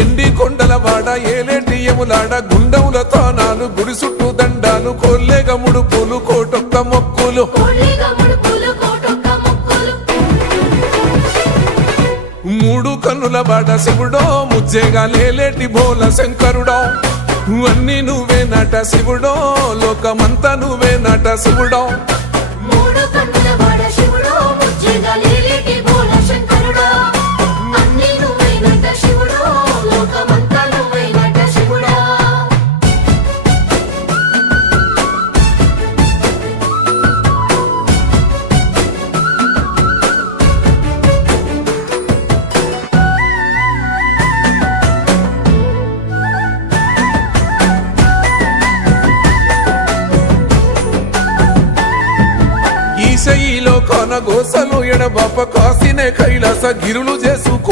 ఎండి కొండల వాడ ఏలేటి యములాడ గుండముల తానాలు గుడి చుట్టూ దండాలు కొల్లేగ ముడుపులు కోటొక్క మొక్కులు మూడు కన్నుల వాడ శివుడో ముజ్జేగా లేలేటి బోల శంకరుడో అన్ని నువ్వే నట శివుడో లోకమంతా నువ్వే నట శివుడో ఈశయిలో కొన గోసలు ఎడబాప కాసినే కైలాస గిరులు చేసు